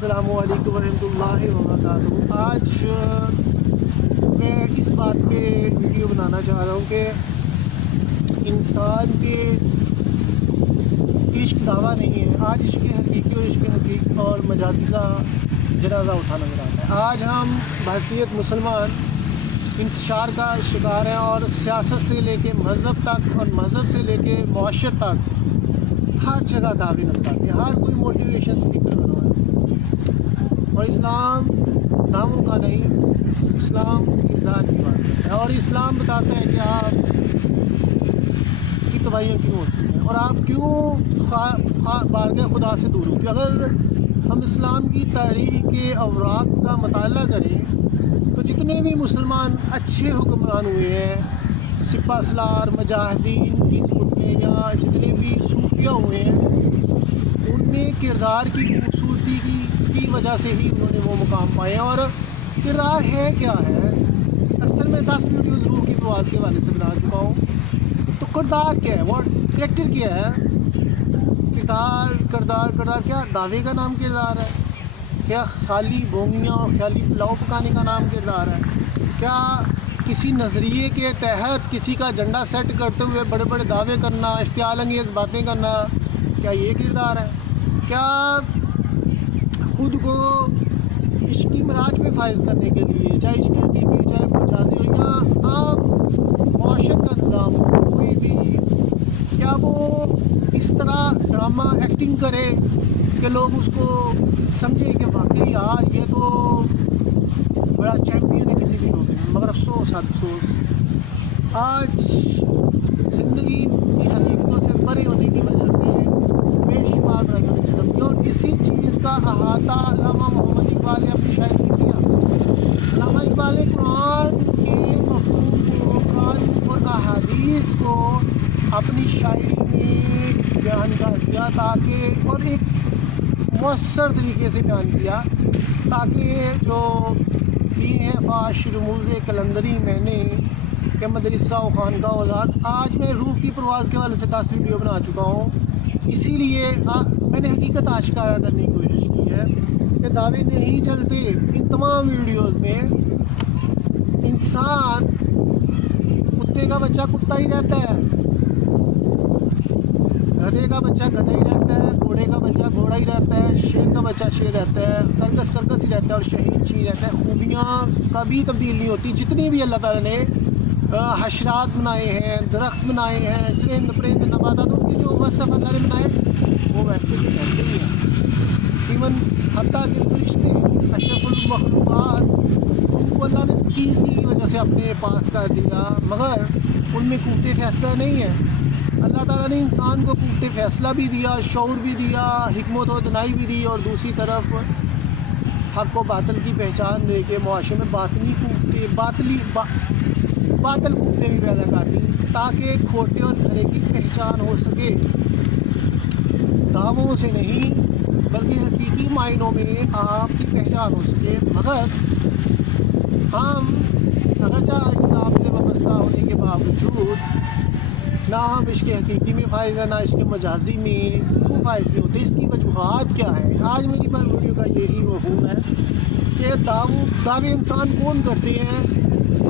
السلام علیکم ورحمۃ اللہ وبرکاتہ۔ آج میں اس بات پہ ویڈیو بنانا چاہ رہا ہوں کہ انسان کے عشق دعویٰ نہیں ہے۔ آج عشق حقیقی اور مجازی کا جنازہ اٹھا نظر آتا ہے۔ آج ہم بحیثیت مسلمان انتشار کا شکار ہیں اور سیاست سے لے کے مذہب تک اور مذہب سے لے کے معاشرت تک ہر جگہ دعوے نظر آتے ہیں۔ ہر کوئی موٹیویشن اسپیکر بنا ہے اور اسلام ناموں کا نہیں، اسلام کردار کی بات کرتا ہے۔ اور اسلام بتاتا ہے کہ آپ کی تباہیاں کیوں ہوتی ہیں اور آپ کیوں بارگاہ خدا سے دور ہوتی ہیں۔ اگر ہم اسلام کی تاریخ کے اوراق کا مطالعہ کریں تو جتنے بھی مسلمان اچھے حکمران ہوئے ہیں، سپہ سالار، مجاہدین کی صورت میں، یا جتنے بھی صوفیہ ہوئے ہیں، ان میں کردار کی خوبصورتی کی وجہ سے ہی انہوں نے وہ مقام پائے ہیں۔ اور کردار ہے کیا ہے؟ اکثر میں 10 ویڈیوز روح کی پرواز کے حوالے سے بنا چکا ہوں۔ تو کردار کیا ہے؟ وہ کریکٹر کیا ہے؟ کردار کیا دعوے کا نام کردار ہے؟ کیا خالی بونگیاں اور خالی پلاؤ پکانے کا نام کردار ہے؟ کیا کسی نظریے کے تحت کسی کا جھنڈا سیٹ کرتے ہوئے بڑے بڑے دعوے کرنا، اشتعال انگیز باتیں کرنا، کیا یہ کردار ہے؟ کیا خود کو عشقی مراج میں فائز کرنے کے لیے، چاہے عشق حقیقی ہو چاہے مجازی ہو، یا آپ معاشرت کا نظام ہو کوئی بھی، کیا وہ اس طرح ڈرامہ ایکٹنگ کرے کہ لوگ اس کو سمجھیں کہ واقعی یار یہ تو بڑا چیمپئن ہے کسی بھی شعبے میں؟ مگر افسوس آج زندگی کی حقیقتوں سے پرے ہونے کی وجہ سے بے شمار رنگ چلتی، اور اسی چیز کا احاطہ علامہ محمد اقبال نے اپنی شاعری میں کیا۔ علامہ اقبال نے قرآن کے مفہوم کو، قرآن اور احادیث کو اپنی شاعری میں بیان کر دیا تاکہ، اور ایک مؤثر طریقے سے بیان کیا تاکہ جو بھی ہیں فاش رموز کلندری میں نے کہ مدرسہ و خانقاہ آزاد، آج میں روح کی پرواز کے حوالے سے 10 ویڈیو بنا چکا ہوں۔ اسی لیے میں نے حقیقت آشکارا کرنے کی کوشش کی ہے کہ دعوے نہیں چلتے ان تمام ویڈیوز میں۔ انسان، کتے کا بچہ کتا ہی رہتا ہے، گدھے کا بچہ گدھا ہی رہتا ہے، گھوڑے کا بچہ گھوڑا ہی رہتا ہے، شیر کا بچہ شیر رہتا ہے، کرکس ہی رہتا ہے، اور شہید شہید رہتا ہے۔ خوبیاں کبھی تبدیل نہیں ہوتی۔ جتنی بھی اللہ تعالیٰ نے حشرات بنائے ہیں، درخت بنائے ہیں، چرند پرند نباتات، ان کے جو وصف اللہ نے بنائے وہ ویسے بھی ویسے ہی ہیں۔ ایون حتیٰ کہ فرشتے، اشرف المخلوقات، ان کو اللہ نے چیز کی وجہ سے اپنے پاس کر دیا، مگر ان میں قوت فیصلہ نہیں ہے۔ اللہ تعالیٰ نے انسان کو قوت فیصلہ بھی دیا، شعور بھی دیا، حکمت و دانائی بھی دی، اور دوسری طرف حق و باطل کی پہچان دے کے معاشرے میں باطل قوتیں بھی پیدا کر دی تاکہ کھوٹے اور کھرے کی پہچان ہو سکے، دعووں سے نہیں بلکہ حقیقی معنوں میں آپ کی پہچان ہو سکے۔ مگر ہم اگرچہ اسلام سے وابستہ ہونے کے باوجود نہ ہم عشق حقیقی میں فائز ہیں، نہ عشق مجازی میں، کیوں فائز نہیں ہوتے؟ اس کی وجوہات کیا ہے؟ آج میری ویڈیو کا یہی مفہوم ہے کہ دعوے انسان کون کرتے ہیں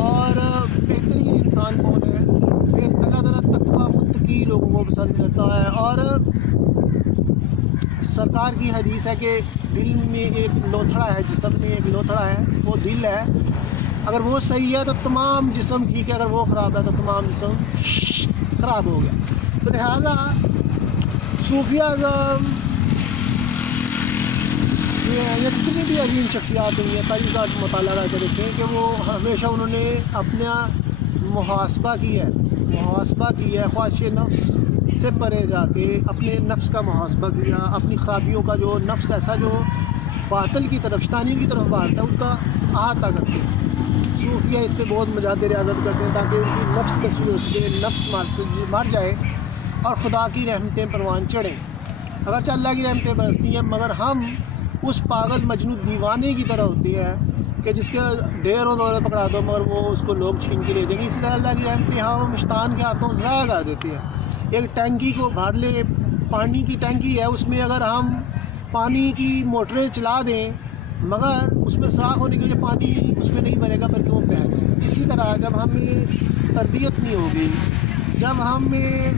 اور بہترین انسان کون ہے۔ اللہ تعالیٰ تقویٰ متقی لوگوں کو پسند کرتا ہے، اور سرکار کی حدیث ہے کہ دل میں ایک لوتھڑا ہے، جسم میں ایک لوتھڑا ہے، وہ دل ہے۔ اگر وہ صحیح ہے تو تمام جسم ٹھیک ہے، اگر وہ خراب ہے تو تمام جسم خراب ہو گیا۔ تو لہٰذا صوفیہ اعظم یا جتنی بھی عظیم شخصیات ہوئی ہیں، تاریخ کا مطالعہ کر کے دیکھیں کہ وہ ہمیشہ انہوں نے اپنا محاسبہ کیا ہے، خواہش نفس سے پرے جا کے اپنے نفس کا محاسبہ کیا، اپنی خرابیوں کا، جو نفس ایسا جو باطل کی طرف، شیطانی کی طرف بھاگتا ہے، ان کا احاطہ کرتے ہیں۔ صوفیہ اس پہ بہت مجاہدہ ریاضت کرتے ہیں تاکہ ان کی نفس کشی ہو سکے، نفس مر جائے اور خدا کی رحمتیں پروان چڑھیں۔ اگرچہ اللہ کی رحمتیں برستی ہیں، مگر ہم اس پاگل مجنون دیوانے کی طرح ہوتی ہے کہ جس کے ڈھیروں دورے پکڑا دو مگر وہ اس کو لوگ چھین کے لے جائیں گے۔ اس لیے اللہ کی رحمتیں ہم شیطان کے ہاتھوں ضائع کر دیتی ہے۔ ایک ٹینکی کو بھر لے، پانی کی ٹینکی ہے، اس میں اگر ہم پانی کی موٹریں چلا دیں مگر اس میں سوراخ ہونے کی وجہ پانی اس میں نہیں بھرے گا بلکہ وہ بہہ جائے گا۔ اسی طرح جب ہمیں تربیت نہیں ہوگی، جب ہمیں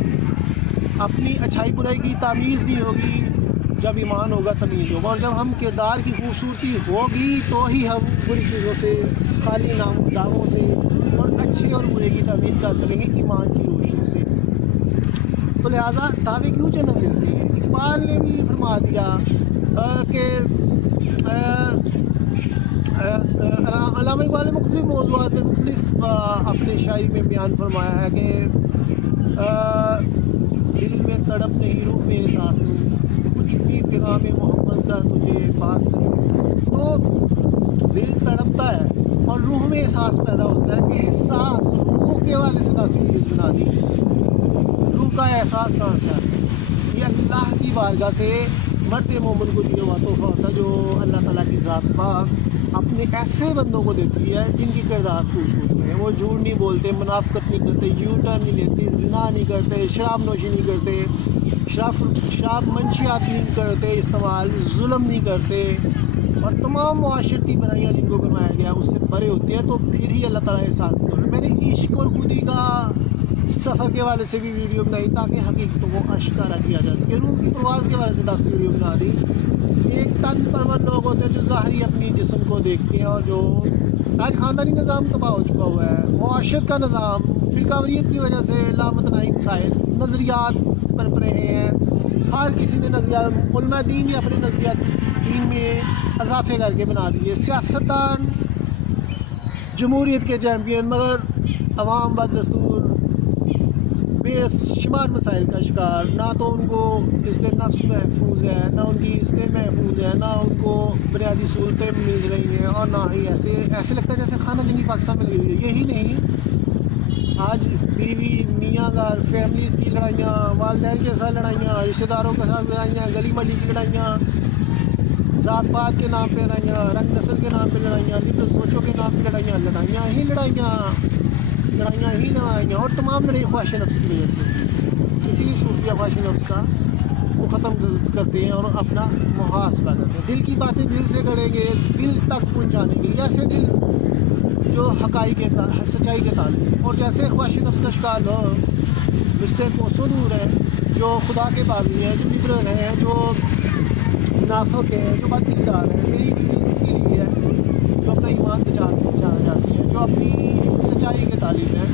اپنی اچھائی برائی کی تمیز نہیں ہوگی، جب ایمان ہوگا تمیز ہوگا، اور جب ہم کردار کی خوبصورتی ہوگی تو ہی ہم بری چیزوں سے، خالی داغوں سے اور اچھے اور برے کی تمیز کر سکیں گے ایمان کی روشنی سے۔ تو لہٰذا دعوے کیوں جنم لیتے ہیں؟ اقبال نے بھی فرما دیا کہ علامہ اقبال نے مختلف موضوعات میں مختلف اپنے شاعری میں بیان فرمایا ہے کہ دل میں تڑپ نہیں، روح میں احساس نہیں، کچھ بھی پیغام محمد کا تجھے پاس نہیں۔ تو دل تڑپتا ہے اور روح میں احساس پیدا ہوتا ہے، احساس روح کے حوالے سے 10 ویڈیوز بنا دی۔ روح کا احساس کہاں سے آتا ہے؟ یہ اللہ کی بارگاہ سے مرتے مومن کو دیا ہوا تحفہ ہوتا ہے جو اللہ تعالیٰ کی ذات پاک اپنے ایسے بندوں کو دیتی ہے جن کی کردار خوبصورت ہے۔ وہ جھوٹ نہیں بولتے، منافقت نہیں کرتے، یو ٹرن نہیں لیتے، زنا نہیں کرتے، شراب نوشی نہیں کرتے، شراب منشیات نہیں کرتے استعمال، ظلم نہیں کرتے، اور تمام معاشرتی برائیاں جن کو بنایا گیا اس سے پرے ہوتے ہیں۔ تو پھر ہی اللہ تعالیٰ احساس کرے۔ میں نے عشق اور خودی کا سفر کے حوالے سے بھی ویڈیو بنائی تاکہ حقیقتوں کو اشکارا کیا جا سکے۔ روح کی پرواز کے حوالے سے 10 ویڈیو بنا دی۔ ایک تن پرور لوگ ہوتے ہیں جو ظاہری اپنی جسم کو دیکھتے ہیں، اور جو آج خاندانی نظام تباہ ہو چکا ہوا ہے، معاشرت کا نظام فرقہ واریت کی وجہ سے لامتناہی مسائل، نظریات پنپ رہے ہیں۔ ہر کسی نے نظریات، علماء دین نے اپنے نظریات دین میں اضافے کر کے بنا دیے۔ سیاستدان جمہوریت کے چیمپئن مگر عوام بدستور بے شمار مسائل کا شکار۔ نہ تو ان کو عزت نفس محفوظ ہے، نہ ان کی عزتیں محفوظ ہیں، نہ ان کو بنیادی سہولتیں مل رہی ہیں، اور نہ ہی ایسے لگتا ہے جیسے خانہ جنگی پاکستان میں لگی ہوئی ہے۔ یہی نہیں، آج بیوی میاں گھر فیملیز کی لڑائیاں، والدین کے ساتھ لڑائیاں، رشتہ داروں کے ساتھ لڑائیاں، گلی محلے کی لڑائیاں، ذات پات کے نام پہ لڑائیاں، رنگ نسل کے نام پہ لڑائیاں، لبرل سوچوں کے نام پہ لڑائیاں، لڑائیاں ہی لڑائیاں، اور تمام لڑائی خواہش نفس کی وجہ سے۔ اسی لیے صوفیہ خواہش نفس کا وہ ختم کرتے ہیں اور اپنا محاسبہ کرتے ہیں۔ دل کی باتیں دل سے کریں گے، دل تک پہنچانے کے لیے، ایسے دل جو حقائق کے سچائی کے تعلق، اور جیسے خواہش نفس کا شکار لوگ اس سے کوسوں دور ہیں، جو خدا کے باغی ہیں، جو لبرل ہیں، جو منافق ہیں، جو بد کردار ہیں، میری ان کے لیے ہے جو اپنا ایمان بچانا چاہتی ہیں، جو اپنی سچائی کے طالب ہیں۔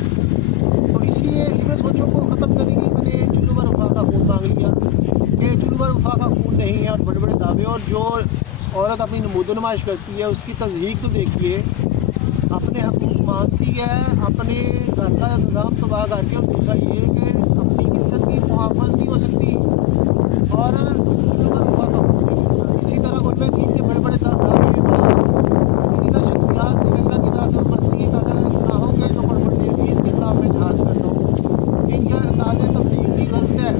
تو اس لیے لبرل سوچوں کو ختم کرنے کے لیے میں نے چلو بھر وفا کا خون مانگ لیا کہ چلو بھر وفا کا خون نہیں ہے، اور بڑے بڑے دعوے، اور جو عورت اپنی نمود و نمائش کرتی ہے اس کی تضحیق تو دیکھیے، اپنے حقوق مانگتی ہے، اپنے گھر کا نظام تباہ کر کے، اور دوسرا یہ کہ اپنی عزت کی محافظ نہیں ہو سکتی، اور چلو بھر وفا کا خون نہیں ہوتا۔ اسی طرح علماء دین کے بڑے بڑے دعوے، اور شخصیات سے اللہ کی ذات سے بستگی پیدا کرنے گناہوں کے جو بڑے بڑے حدیث کے خلاف میں جہاد کرتا ہوں، ان کے انداز تبلیغ بھی غلط ہے۔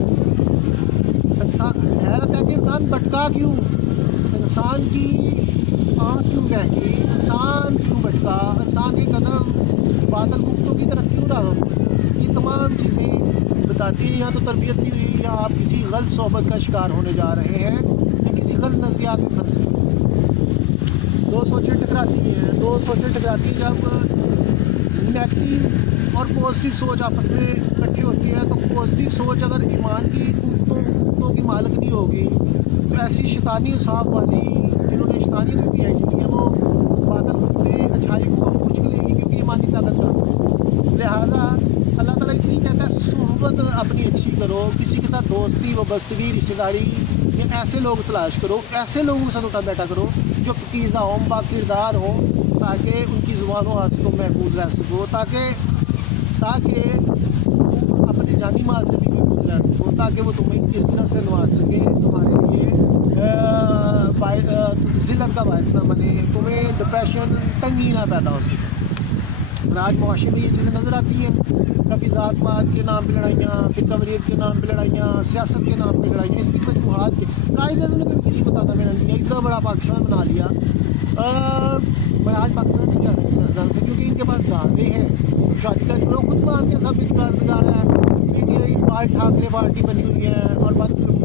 حیرت ہے کہ انسان بھٹکا کیوں، انسان کی آنکھ کیوں بہکی، انسان کیوں بھٹکا، انسان کے قدم باطل گفتوں کی طرف کیوں راغب۔ یہ تمام چیزیں بتاتی ہیں یا تو تربیت نہیں ہوئی، یا آپ کسی غلط صحبت کا شکار ہونے جا رہے ہیں، یا کسی غلط نظریات میں پھنس رہے ہیں۔ دو سوچیں ٹکراتی ہیں، جب نیگیٹو اور پازیٹیو سوچ آپس میں اکٹھی ہوتی ہے، تو پازیٹیو سوچ اگر ایمان کی قوتوں کی مالک نہیں ہوگی تو ایسی شیطانی اصحاب والی جنہوں نے شیطانیت میں پی آئی ڈی کی ہے، وہ باطل قوتیں اچھائی کو کچھ لے گی، کیونکہ ایمانی طاقت کا۔ لہٰذا اللہ تعالیٰ اس لیے کہتا ہے صحبت اپنی اچھی کرو، کسی کے ساتھ دوستی وابستگی رشتہ داری، یا ایسے لوگ تلاش کرو، ایسے لوگوں کے ساتھ اٹھا بیٹھا کرو جو پاکیزہ ہوں، با کردار ہوں، تاکہ ان کی زبان و حاصل کو محفوظ رہ سکو، تاکہ اپنے جانی مال سے بھی محفوظ رہ سکو، تاکہ وہ تمہیں عزت سے نواز سکے، تمہارے لیے ذلت کا باعث نہ بنے، تمہیں ڈپریشن تنگی نہ پیدا ہو سکے۔ اور آج معاشرے میں یہ چیزیں نظر آتی ہیں، کبھی ذات پات کے نام پہ لڑائیاں، فرقہ واریت کے نام پہ لڑائیاں، سیاست کے نام پہ لڑائیاں، اس کی وجوہات کے قائد اعظم نے کبھی کسی کو تانا مینا نہیں دیا، اتنا بڑا پاکستان بنا لیا۔ میں آج پاکستان نہیں کہہ رہا سیاستدان سے، کیونکہ ان کے پاس دعوے ہیں، شادی کا جو لوگ خود مانتے ہیں، سب کاردگار ہیں، P T I Thackeray party بنی ہوئی ہے، اور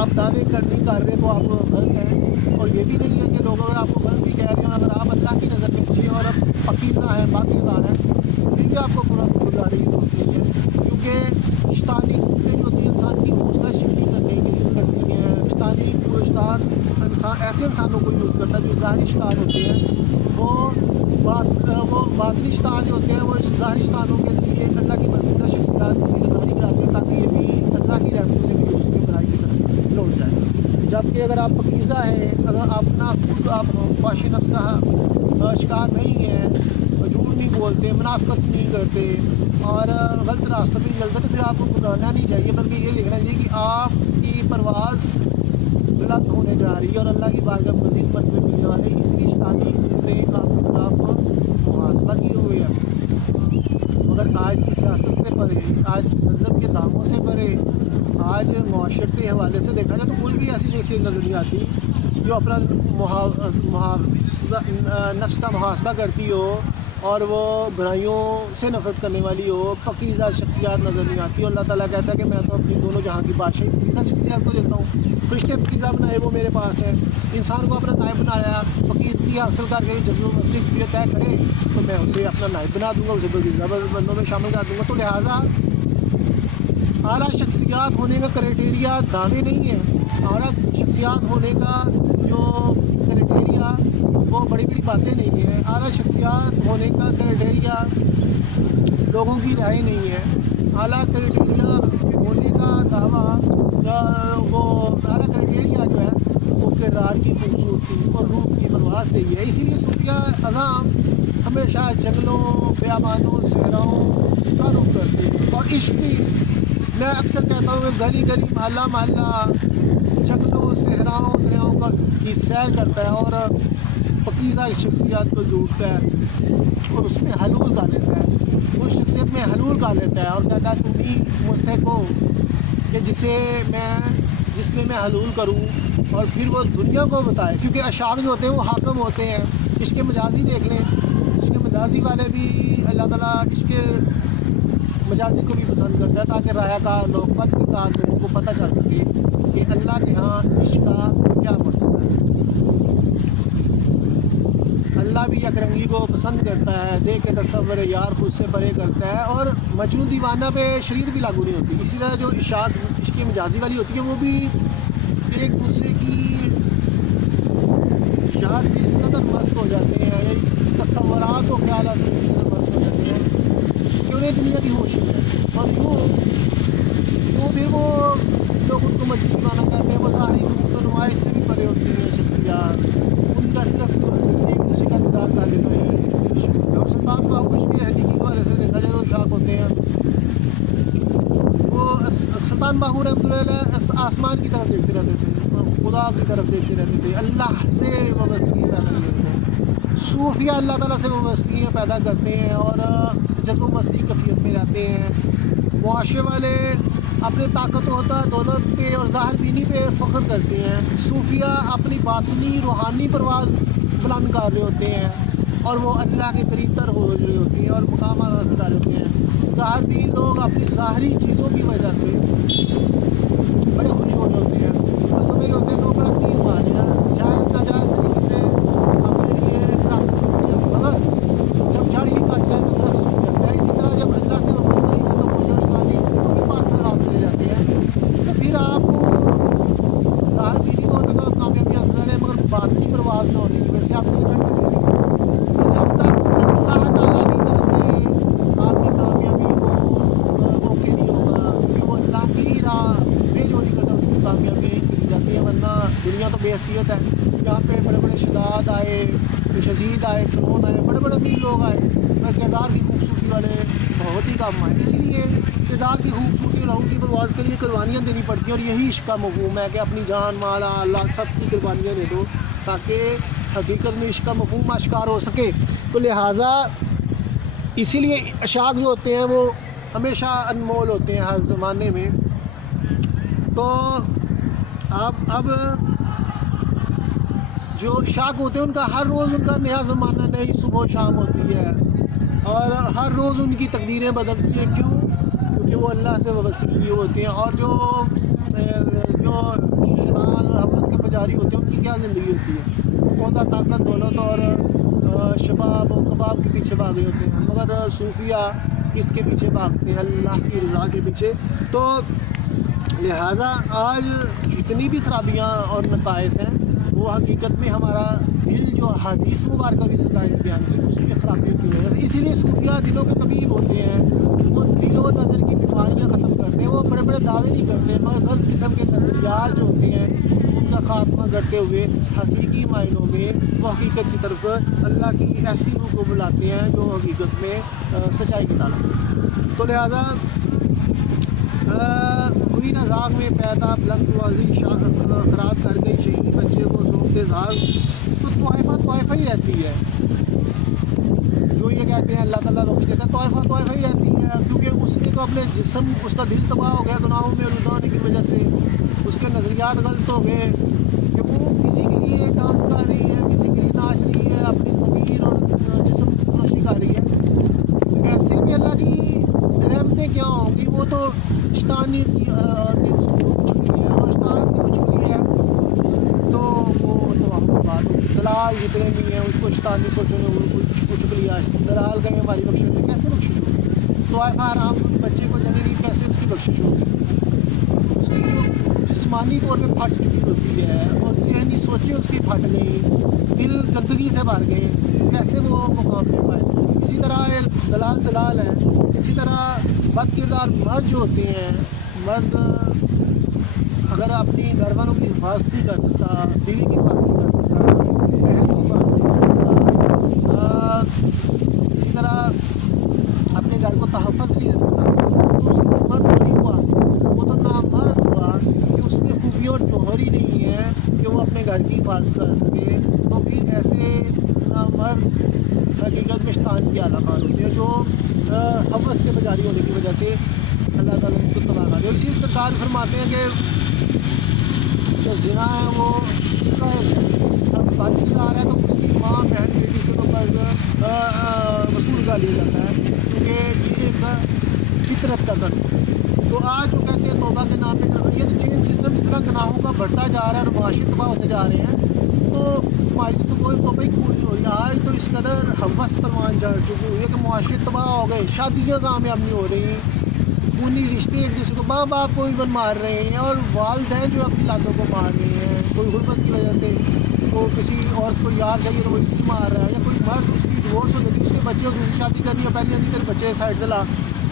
آپ دعوے نہیں کر رہے تو آپ غلط ہیں، اور یہ بھی نہیں ہے کہ لوگ اگر آپ کو غلط بھی کہہ رہے ہیں، اگر آپ اللہ کی نظر میں اچھے ہیں اور پاکیزہ ہیں باقیدار ہیں، پھر بھی آپ کو برا گزاری کی ضرورت نہیں ہے، کیونکہ شیطانی قوتیں جو ہوتی ہیں انسان کی حوصلہ شکنی کرتی ہیں. شیطانی شیطان انسان ایسے انسانوں کو یوز کرتا ہے جو ظاہری شیطان ہوتے ہیں، وہ باطنی شیطان جو ہوتے ہیں وہ اس ظاہری شیطانوں کے ذریعے اللہ کی برگزیدہ شخصیات کی نگرانی کراتے ہیں تاکہ یہ بھی اللہ کی رحمتوں سے بھی اس کی برائی کی طرف لوٹ جائے. جبکہ اگر آپ پاکیزہ ہیں، اگر اپنا خود آپ خواہش نفس کا شکار نہیں ہیں، جھوٹ نہیں بولتے، منافقت نہیں کرتے اور غلط راستوں پہ نہیں چلتے، تو پھر آپ کو گھبرانا نہیں چاہیے، بلکہ یہ دیکھنا چاہیے کہ آپ کی پرواز بلند ہونے جا رہی ہے اور اللہ کی بارگاہ میں مزید مرتبے ملنے والے، اس لیے شیطانی قوتیں آپ کے خلاف محاسبہ کیے ہوئے ہیں. مگر آج کی سیاست سے پرے، آج مذہب کے داموں سے پرے، آج معاشرت کے حوالے سے دیکھا جائے تو کوئی بھی ایسی شخصیت نظر نہیں آتی جو اپنا نفس کا محاسبہ کرتی ہو اور وہ برائیوں سے نفرت کرنے والی ہو. پاکیزہ شخصیات نظر نہیں آتی. اور اللہ تعالیٰ کہتا ہے کہ میں تو اپنی دونوں جہاں کی بادشاہی پاکیزہ شخصیات کو دیتا ہوں. فرشتے پاکیزہ بنائے وہ میرے پاس ہیں، انسان کو اپنا نائب بنایا، پاکیزگی حاصل کر کے جذب و مستی طے کرے تو میں اسے اپنا نائب بنا دوں گا، اسے پاکیزہ بندوں میں شامل کر دوں گا. تو لہٰذا اعلیٰ شخصیات ہونے کا کرائٹیریا دعوے نہیں ہے. اعلیٰ شخصیات ہونے کا جو کرائٹیریا وہ بڑی بڑی باتیں نہیں ہیں. اعلیٰ شخصیات ہونے کا کرائٹیریا لوگوں کی رائے نہیں ہے. اعلیٰ کرائٹیریا ہونے کا دعویٰ وہ اعلیٰ کرائٹیریا جو ہے وہ کردار کی خوبصورتی اور روح کی پرواز سے ہی ہے. اسی لیے صوفیہ اعظام ہمیشہ جنگلوں، بیابانوں، صحراؤں کا رخ کرتے ہیں. اور عشق بھی میں اکثر کہتا ہوں کہ گلی گلی محلہ محلہ جنگلوں، صحراؤں، دریاؤں کی سیر کرتا ہے اور پاکیزہ شخصیات کو ڈھونڈتا ہے اور اس میں حلول کر لیتا ہے. اس شخصیت میں حلول کر لیتا ہے اور کہتا ہے تم ہی مستحق ہو کہ جس میں میں حلول کروں اور پھر وہ دنیا کو بتائے. کیونکہ اشعار جو ہوتے ہیں وہ حاکم ہوتے ہیں. عشق مجازی دیکھ لیں، عشق مجازی والے بھی اللہ تعالیٰ عشق مجازی کو بھی پسند کرتا ہے تاکہ رایہ کار لوگ بدکار لوگوں کو پتہ چل سکے کہ اللہ کے ہاں عشق کا کیا مرتبہ ہے. اللہ بھی یک رنگی کو پسند کرتا ہے، دیکھ کے تصور یار خود سے پرے کرتا ہے. اور مجنون دیوانہ پہ شریعت بھی لاگو نہیں ہوتی. اسی طرح جو عشق مجازی والی ہوتی ہے وہ بھی ایک دوسرے کی یاد بھی اس قدر مست ہو جاتے ہیں، تصورات و خیالات بھی اس قدر مست ہو جاتے ہیں کہ انہیں دنیا کی ہوش ہے. اور یوں بھی وہ لوگ ان کو مجنون دیوانہ کہتے ہیں. وہ ظاہری نمود و نمائش سے بھی پرے ہوتی ہیں شخصیات، ان کا صرف ایک دوسرے کا دیدار کر لینا ہی عشق ہے. اور سلطان باہو عشق حقیقی والے سے دیکھا جائے تو شاک ہوتے ہیں. وہ سلطان باہو رحمۃ اللہ علیہ آسمان کی طرف دیکھتے رہتے تھے، خدا کی طرف دیکھتے رہتے تھے، اللہ سے وابستگی پیدا کرتے ہیں. صوفیہ اللہ تعالیٰ سے وابستگیاں پیدا کرتے ہیں اور جذب و مستی کیفیت میں رہتے ہیں. معاشرے والے اپنے طاقت و دولت پہ اور ظاہر بینی پہ فخر کرتے ہیں. صوفیہ اپنی باطنی روحانی پرواز بلند کر رہے ہوتے ہیں اور وہ اللہ کے قریب تر ہو رہے ہوتے ہیں اور مقامات حاصل کر رہے ہوتے ہیں. ظاہر بین لوگ اپنی ظاہری چیزوں کی وجہ سے بڑے خوش ہو رہے ہوتے ہیں اور سمجھ ہوتے ہیں کہ وہ بڑا تیر مار گیا، جائز ناجائز طریقے سے اپنے لیے پراپت سمجھتے ہیں. مگر جب جڑ ہی کٹ جائے تو درخت سوکھ جاتا ہے. اسی طرح جب اللہ سے وابستگی ختم ہو جائے شیطانی قوتوں کے پاس سے آپ لے جاتے ہیں تو پھر آپ کو ظاہر بینی طور پہ کامیابی حاصل کریں مگر باطنی پرواز نہ ہونے کی وجہ سے آپ کو جھٹ ملے گی. جب تک اللہ تعالیٰ کی طرف سے آپ کی کامیابی کو موقع نہیں ہوگا کہ وہ اللہ کی راہ بے جوڑی قدم سے کامیابی مل جاتی ہے. ورنہ دنیا تو بے حیثیت ہے. یہاں پہ بڑے بڑے شداد آئے، شزید آئے، فرعون آئے، بڑے بڑے امیر لوگ آئے اور کردار کی خوبصورتی والے بہت ہی کم آئے. اسی لیے کردار کی خوبصورتی اور روح کی پرواز کے لیے قربانیاں دینی پڑتی ہیں اور یہی عشق کا مفہوم ہے کہ اپنی جان مال اللہ سب کی قربانیاں دے دو تاکہ حقیقت میں عشق کا مفہوم آشکار ہو سکے. تو لہٰذا اسی لیے اشعار جو ہوتے ہیں وہ ہمیشہ انمول ہوتے ہیں ہر زمانے میں. تو اب جو اشاق ہوتے ہیں ان کا ہر روز ان کا نیا زمانہ نئی صبح و شام ہوتی ہے اور ہر روز ان کی تقدیریں بدلتی ہیں. کیوں؟ کیونکہ وہ اللہ سے وابستگی ہوتی ہیں. اور جو عمدہ زندگی ہوتی ہے، عمدہ طاقت دولت اور شباب و کباب کے پیچھے بھاگے ہوتے ہیں، مگر صوفیہ کس کے پیچھے بھاگتے ہیں؟ اللہ کی رضا کے پیچھے۔ تو لہٰذا آج جتنی بھی خرابیاں اور نقائص ہیں وہ حقیقت میں ہمارا دل جو حدیث مبارکہ بھی سرکار نے بیان کی اس میں خرابیوں کی وجہ سے، اسی لیے صوفیہ دلوں کے طبیب ہوتے ہیں، وہ دل و نظر کی بیماریاں ختم کرتے ہیں، وہ بڑے بڑے دعوے نہیں کرتے مگر غلط قسم کے نظریات جو ہوتے ہیں ان کا خاتمہ کرتے ہوئے حقیقی معنوں میں وہ حقیقت کی طرف اللہ کی ایسی روح کو بلاتے ہیں جو حقیقت میں سچائی کی تعلق۔ تو لہٰذا بری نزاغ میں پیدا بلند واضح خراب کر گئی شہید بچے کو سونپتے زاغ، تو طائفہ ہی رہتی ہے جو یہ کہتے ہیں اللہ تعالیٰ بخش دیتا ہے، طائفہ ہی رہتی ہے، کیونکہ اس نے تو اپنے جسم اس کا دل تباہ ہو گیا گناہوں میں آلودہ ہونے کی وجہ سے، اس کے نظریات غلط ہو گئے کہ وہ کسی کے لیے ڈانس کر رہی ہے، کسی کے لیے ناچ رہی ہے، اپنی ضمیر اور جسم کی فروشی کر رہی ہے۔ ایسے بھی اللہ کی رحمتیں کیا ہوں گی، وہ تو شیطان نے اس کو اچھلی ہے، اور شیطان نے اچھلی ہے تو وہ تو بات دلال جتنے بھی ہیں اس کو شیطان نے سوچوں نے وہ اچک لیا، دلال گئے ہماری بخشش میں کیسے بخشش ہوگی؟ طائفہ حرام بچے کو جنے گی کیسے اس کی بخشش ہوگی؟ اس کی جو جسمانی طور پہ پھٹ چکی ہوتی ہے اور ذہنی سوچیں اس کی پھٹ گئی، دل گندگی سے بھر گئے، کیسے وہ مقام لے پائے؟ اسی طرح دلال ہے، اسی طرح بد کردار مرد جو ہوتے ہیں، مرد اگر اپنی گھر والوں کی حفاظت نہیں کر سکتا، بیوی کی حفاظت نہیں کر سکتا، بہن کی حفاظت نہیں کر سکتا، اسی طرح اپنے گھر کو تحفظ نہیں دے سکتا، تو اس کو مرد نہیں ہوا، وہ تو نامرد ہوا کہ اس میں خوبی اور جوہر ہی نہیں ہے کہ وہ اپنے گھر کی حفاظت کر سکے۔ تو پھر ایسے نامرد حقیقت میں شیطان کی اعلیٰ کار ہوتے ہیں جو حوث کے بجاری ہونے کی وجہ سے اللہ تعالیٰ نے کو تباہ کر دیا۔ اسی سرکار فرماتے ہیں کہ جو زنا ہے وہ بات کی جا رہا ہے تو اس کی ماں بہن بیٹی سے تو قرض وصول کر لیا جاتا ہے کیونکہ یہ ایک فطرت کا قرض ہے۔ تو آج جو کہتے ہیں توبہ کے نام پہ یہ چین سسٹم اس طرح گناہوں کا بڑھتا جا رہا ہے اور معاشی تباہ ہوتے جا رہے ہیں، تو ہماری تو کوئی توبہ ہی قبول نہیں ہو رہی ہے۔ آج تو اس قدر حوث پروان چڑھ چکی ہوئی ہے کہ معاشی تباہ ہو گئے، شادیاں کامیاب نہیں ہو رہی، خونی رشتے ایک دوسرے کو ماں باپ کو ایون مار رہے ہیں، اور والدین جو اپنی لاتوں کو مار رہے ہیں، کوئی غربت کی وجہ سے وہ کسی عورت کو یار چاہیے تو وہ اس کی مار رہا ہے، یا کوئی مرد اس کی ڈیورس ہو جاتی ہے، اس کے بچے کو دوسری شادی کرنی ہے، پہلے آدھی تیرے بچے سائڈ دلا،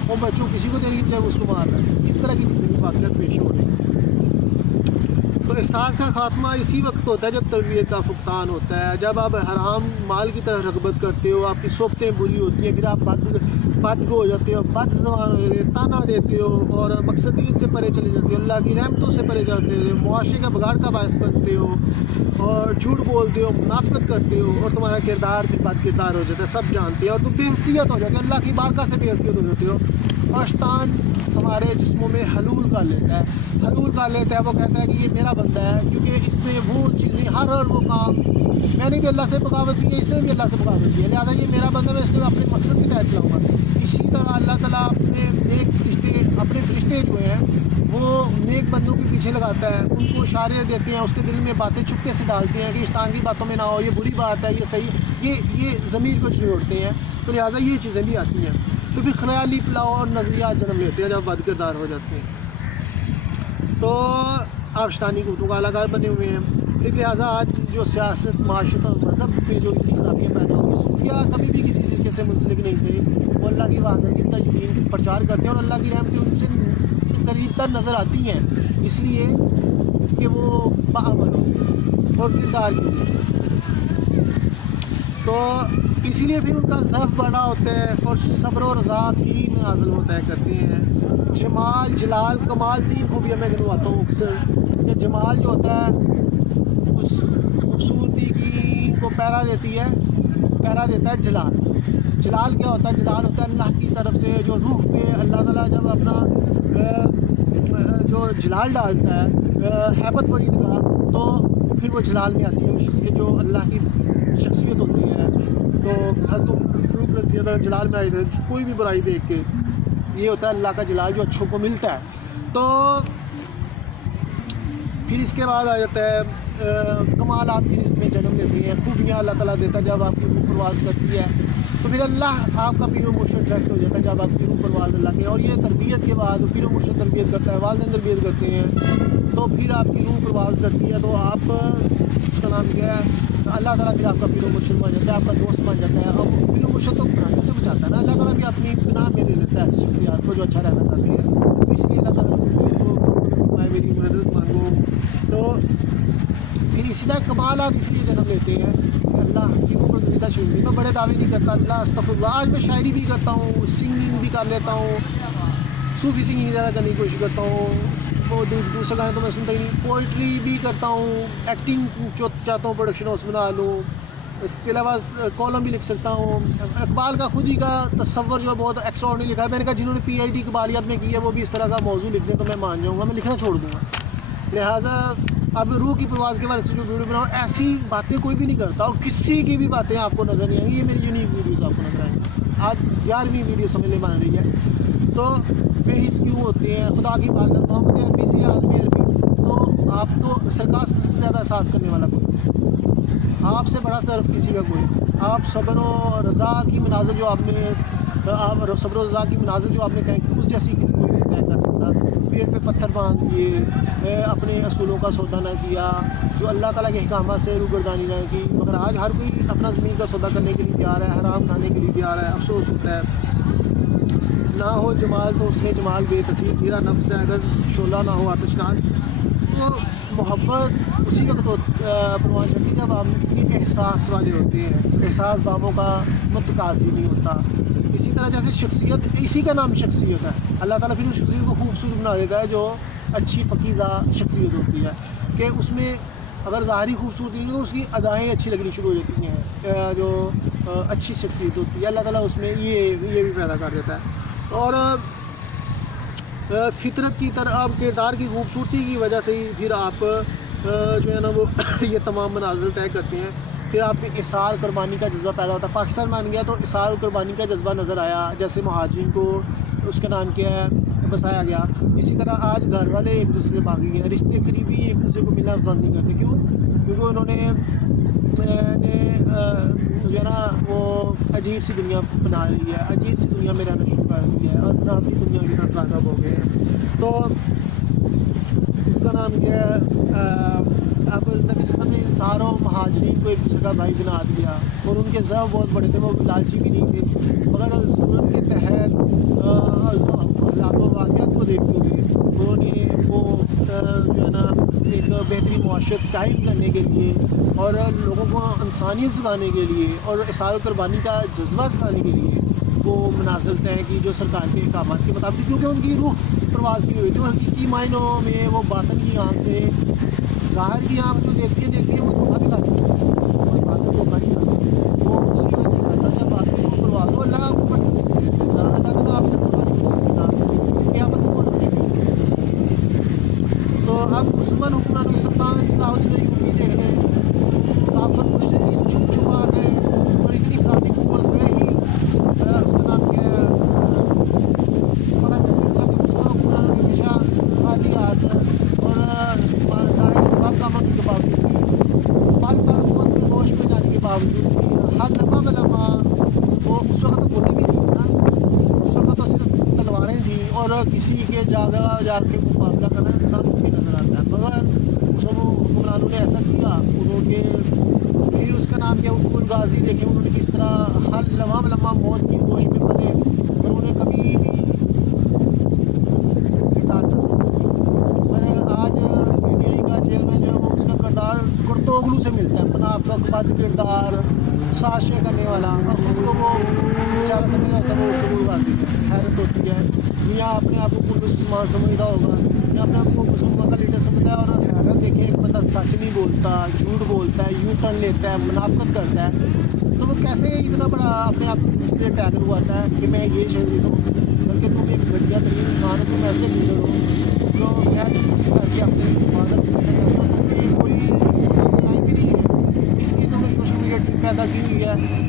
وہ بچوں کسی کو دینے کے لیے اس کو مار رہا ہے، اس طرح کی چیزیں بھی واقعات پیش ہو رہی ہیں۔ تو احساس کا خاتمہ اسی وقت ہوتا ہے جب تربیت کا فقدان ہوتا ہے، جب آپ حرام مال کی طرف رغبت کرتے ہو، آپ کی صحبتیں بری ہوتی ہیں، پھر آپ بد ہو جاتے ہو، بد زبان ہو جاتے ہو، تانا دیتے ہو اور مقصدیت سے پرے چلے جاتے ہو، اللہ کی رحمتوں سے پرے جاتے ہو، معاشرے کا بگاڑ کا باعث بنتے ہو اور جھوٹ بولتے ہو، منافقت کرتے ہو اور تمہارا کردار پھر بد کردار ہو جاتا ہے، سب جانتے ہیں، اور تم بے حیثیت ہو جاتے ہو، اللہ کی بارگاہ سے بے حیثیت ہو جاتے ہو، اور شیطان ہمارے جسموں میں حلول کر لیتا ہے، وہ کہتا ہے کہ یہ میرا بندہ ہے کیونکہ اس نے وہ چیزیں ہر وہ کام میں نے بھی اللہ سے بغاوت کی ہے، اس نے بھی اللہ سے بغاوت کی ہے، لہٰذا یہ میرا بندہ، میں اس کو اپنے مقصد کے تحت چلاؤں گا۔ اسی طرح اللہ تعالیٰ اپنے فرشتے جو ہیں وہ نیک بندوں کے پیچھے لگاتا ہے، ان کو اشارے دیتے ہیں، اس کے دل میں باتیں چپکے سے ڈالتے ہیں کہ شیطان کی باتوں میں نہ ہو، یہ بری بات ہے، یہ صحیح، یہ ضمیر کو جوڑتے ہیں، تو لہٰذا یہ چیزیں بھی آتی ہیں، تو پھر خیالی پلاؤ اور نظریات جنم لیتے ہیں جب بد کردار ہو جاتے ہیں، تو آپ شیطانی قوتوں کا اعلیٰ کار بنے ہوئے ہیں۔ پھر لہٰذا آج جو سیاست، معاشرت اور مذہب میں جو اتنی خرابیاں پیدا ہوئی، صوفیہ کبھی بھی کسی طریقے سے منسلک نہیں تھے، وہ اللہ کی وحدت کی تجدید کی پرچار کرتے ہیں اور اللہ کی رحمتیں ان سے قریب تر نظر آتی ہیں، اس لیے کہ وہ باعمل ہوتے اور کردار کی ہوتی ہیں، تو اسی لیے پھر ان کا ضعف بڑا ہوتا ہے اور صبر و رضا کی منازل وہ طے کرتے ہیں۔ جمال، جلال، کمال، تین خوبیاں میں گنواتا ہوں اکثر، کہ جمال جو ہوتا ہے اس خوبصورتی کی کو پیرا دیتا ہے جلال۔ جلال کیا ہوتا ہے؟ جلال ہوتا ہے اللہ کی طرف سے جو روح پہ اللہ تعالیٰ جب اپنا جو جلال ڈالتا ہے، ہیبت بڑی نگاہ، تو پھر وہ جلال میں آتی ہے وہ شخصیت جو اللہ کی شخصیت ہوتی ہے، تو حضرت فروغ رضی اللہ عنہ جلال میں آئے تھے، کوئی بھی برائی دیکھ کے، یہ ہوتا ہے اللہ کا جلال جو اچھوں کو ملتا ہے۔ تو پھر اس کے بعد آ جاتا ہے کمالات پھر اس میں جنم لیتے ہیں، خوبیاں اللہ تعالیٰ دیتا ہے جب آپ کی روح پرواز کرتی ہے تو پھر اللہ آپ کا پیر و مرشد ڈائریکٹ ہو جاتا ہے جب آپ کی روح پرواز اللہ کے، اور یہ تربیت کے بعد پیر و مرشد تربیت کرتا ہے، والدین تربیت کرتے ہیں تو پھر آپ کی روح پرواز کرتی ہے تو آپ اس کا نام کیا ہے اللہ تعالیٰ پھر آپ کا پیر و مرشد بن جاتا ہے، آپ کا دوست بن جاتا ہے، اور پیر و مرشد تو برائیوں سے بچاتا ہے نا، اللہ تعالیٰ بھی اپنی پناہ میں لے لیتا ہے ایسی شخصیات کو جو اچھا رہنا چاہتے ہیں، اس لیے اللہ تعالیٰ میری مدد مانگو تو پھر اسی طرح کمالات اس لیے جنم لیتے ہیں کہ اللہ کی وہ پسندیدہ شعری، میں بڑے دعوے نہیں کرتا، اللہ استغفر اللہ، آج میں شاعری بھی کرتا ہوں، سنگنگ بھی کر لیتا ہوں، صوفی سنگنگ زیادہ کرنے کی کوشش کرتا ہوں، وہ دوسرے گانے تو میں سنتا ہی نہیں، پوئٹری بھی کرتا ہوں، ایکٹنگ چاہتا ہوں پروڈکشن ہاؤس بنا لوں، اس کے علاوہ کالم بھی لکھ سکتا ہوں، اقبال کا خود ہی کا تصور جو ہے بہت ایکسٹرا آرڈنری لکھا ہے، میں نے کہا جنہوں نے پی ایچ ڈی اقبالیات میں کی ہے وہ بھی اس طرح کا موضوع لکھ دیں تو میں مان جاؤں گا، میں لکھنا چھوڑ دوں گا، لہٰذا اب روح کی پرواز کے بارے سے جو ویڈیو بناؤ ایسی باتیں کوئی بھی نہیں کرتا، اور کسی کی بھی باتیں آپ کو نظر نہیں آئیں گی، یہ میری یونیک ویڈیوز آپ کو نظر آئیں گی، آج 11ویں ویڈیو سمجھ لے مان رہی ہے، تو بے حس کیوں ہوتے ہیں خدا کی بارگاہ محمد عربی سے عالمی عربی، تو آپ تو سرکار سے زیادہ احساس کرنے والا کوئی، آپ سے بڑا صرف کسی کا کوئی، آپ صبر و رضا کی مناظر جو آپ نے صبر و رضا کی مناظر جو آپ نے طے کی اس جیسی کسی کو نہیں طے کر سکتا، پیٹ پہ پتھر باندھ دیے، اپنے اصولوں کا سودا نہ کیا، جو اللہ تعالیٰ کے احکامات سے روگردانی نہ کی، مگر آج ہر کوئی اپنا زمین کا سودا کرنے کے لیے تیار ہے، حرام کھانے کے لیے تیار ہے، افسوس ہوتا ہے، نہ ہو جمال تو اس نے جمال بے تصویر، میرا نفس ہے اگر شعلہ نہ ہو آتشناک، تو محبت اسی وقت پروان چڑھتی ہے جب آپ کے احساس والے ہوتے ہیں، احساس بابوں کا متقاضی نہیں ہوتا، اسی طرح جیسے شخصیت اسی کا نام شخصیت ہے، اللہ تعالیٰ پھر اس شخصیت کو خوبصورت بنا دیتا ہے جو اچھی پکیزہ شخصیت ہوتی ہے، کہ اس میں اگر ظاہری خوبصورتی نہیں تو اس کی ادائیں اچھی لگنی شروع ہو جاتی ہیں، جو اچھی شخصیت ہوتی ہے اللہ تعالیٰ اس میں یہ بھی پیدا کر دیتا ہے، اور فطرت کی طرح آپ کردار کی خوبصورتی کی وجہ سے ہی پھر آپ جو ہے نا وہ یہ تمام مناظر طے کرتے ہیں، پھر آپ میں اثار قربانی کا جذبہ پیدا ہوتا ہے، پاکستان مان گیا تو اثار قربانی کا جذبہ نظر آیا، جیسے مہاجرین کو اس کا نام کیا ہے بسایا گیا، اسی طرح آج گھر والے ایک دوسرے سے باغی ہیں، رشتے قریبی ایک دوسرے کو ملنا پسند نہیں کرتے، کیوں؟ کیونکہ انہوں نے جو ہے نا وہ عجیب سی دنیا بنا لی ہے، عجیب سی دنیا میں رہنا شروع کر دیا ہے، اور اپنی دنیا کی طرف راغب ہو گئے ہیں، تو اس کا نام کیا ہے اب نبی صلی اللہ علیہ وسلم نے انصار و مہاجرین کو ایک دوسرے کا بھائی بنا دیا، اور ان کے ضرب بہت بڑے تھے، وہ لالچی بھی نہیں تھے، مگر ضرورت کے تحت حالات و واقعات کو دیکھتے ہوئے انہوں نے وہ جو ہے نا ایک بہترین معاشرت قائم کرنے کے لیے اور لوگوں کو انسانیت سکھانے کے لیے اور اثار و قربانی کا جذبہ سکھانے کے لیے وہ مناظر طے کی جو سرکار کے احکامات کے مطابق، کیونکہ ان کی روح پرواز کی ہوئی تھی، حقیقی معنوں میں وہ باطن کی آنکھ سے ظاہر کی آنکھ جو دیکھتی ہے وہ دھوکہ بھی کھاتی ہے، اور باطن دھوکہ نہیں کھاتی، وہ اسی وجہ کرتا جب باطن کو پرواز ہو اللہ آپ کو اللہ تعالیٰ آپ سے قیامت کو بہت مشکل تو اب مسلمان حکمران سلطان صلاح الدین ایوبی دیکھ لیں، کافر مشرکین چھپ چھپا گئے اور اتنی افراطی قوت ہوئے ہی اس کا نام کیا ہے پتہ نہیں چلتا کہ مسلمان حکمرانوں کی ہمیشہ خالی ہاتھ اور ظاہر اسباب کا عمل کے باوجود پاکستان موت کے گوشت میں جانے کے باوجود بھی ہر لمحہ بلمحہ وہ اس وقت تو گولی بھی نہیں تھی نا، اس وقت تو صرف تلواریں تھیں اور کسی کے جا کے مقابلہ کرنا اتنا ممکن نظر آتا ہے، مگر سب حکمرانوں نے ایسا کیا، انہوں نے پھر اس کا نام کیا عثمان غازی دیکھیں انہوں نے کس طرح ہر لمحہ بلمحہ موت کی گوشت میں پلے، انہوں نے کبھی بھی کردار پر آج PTI کا چیئرمین جو ہے وہ اس کا کردار کرتوغلو سے ملتا ہے، منافق بد کردار سازشیں کرنے والا، اور خود کو وہ بیچارہ سمجھا ہوتا ہے وہ قبول آتی ہے، حیرت ہوتی ہے، یا اپنے آپ کو پورے مسلمان سمجھتا ہوگا یا اپنے آپ کو مسلمان کا لیڈر سمجھتا ہے، اور حیرت دیکھیں ایک بندہ سچ نہیں بولتا، جھوٹ بولتا ہے، یوں ٹرن لیتا ہے، منافقت کرتا ہے، تو وہ کیسے اتنا بڑا اپنے آپ سے ٹیگر ہواتا ہے کہ میں یہ شہید ہوں، بلکہ تم ایک گھٹیا ترین انسان ہو، تم ایسے لیڈر ہو جو غیر کسی کر کے اپنی حفاظت سے کرنا چاہتا ہوں، یہ کوئی لائن بھی نہیں ہے، اس لیے تو میں سوشل میڈیا ٹیم پیدا کی ہوئی ہے